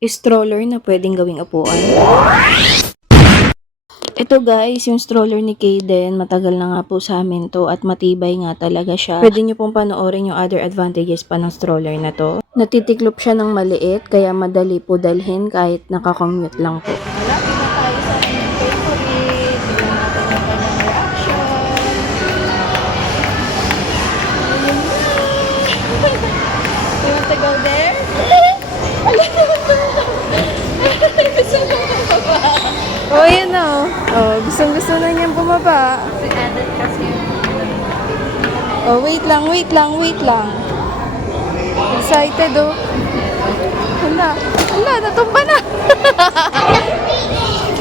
Stroller na pwedeng gawing upuan. Ito guys, yung stroller ni Kayden, matagal na nga po sa amin to at matibay nga talaga siya. Pwede nyo pong panoorin yung other advantages pa ng stroller na to. Natitiklop siya ng maliit, kaya madali po dalhin kahit nakakommute lang po. Malapit na tayo sa aming favorite. Tignan natin yung kanyang reaction. You want to go there? Oh, yun o. Oh, gustong-gusto na niyang bumaba. Oh, wait lang. Excited oh. Hala, natumba na.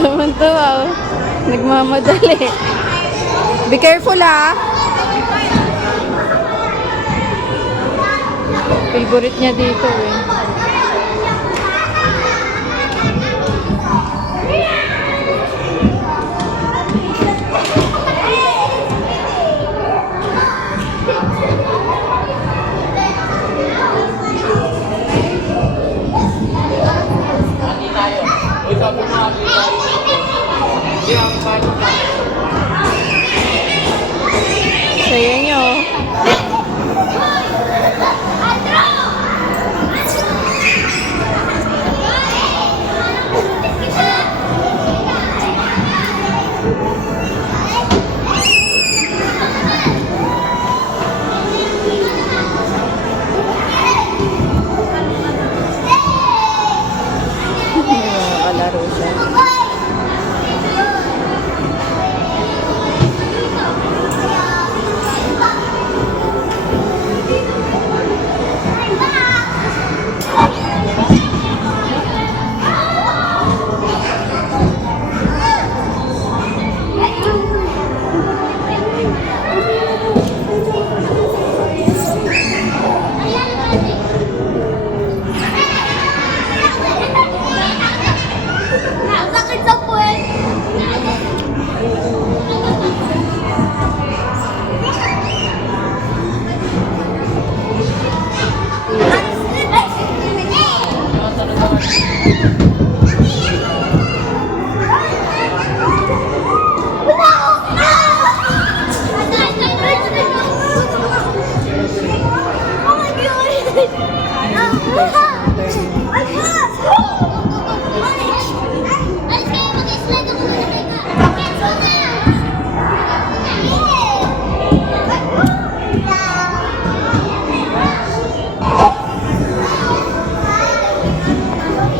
Tumuntuwa oh. Nagmamadali. Be careful ah. Favorite niya dito eh. Saya nyo. Kalaro siya.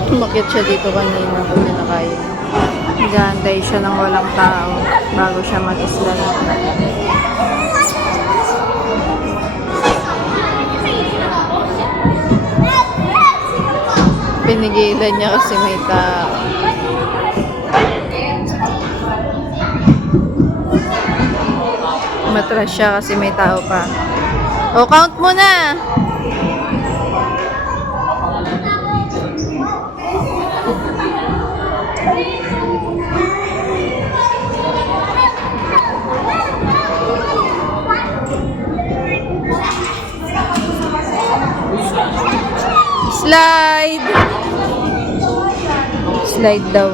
Umakyat siya dito kanina kung na kaya. Nag-aantay siya ng walang tao bago siya mag-isla. Pinigilan niya kasi may tao. Matras siya kasi may tao pa. O, count mo na! Slide! Slide daw.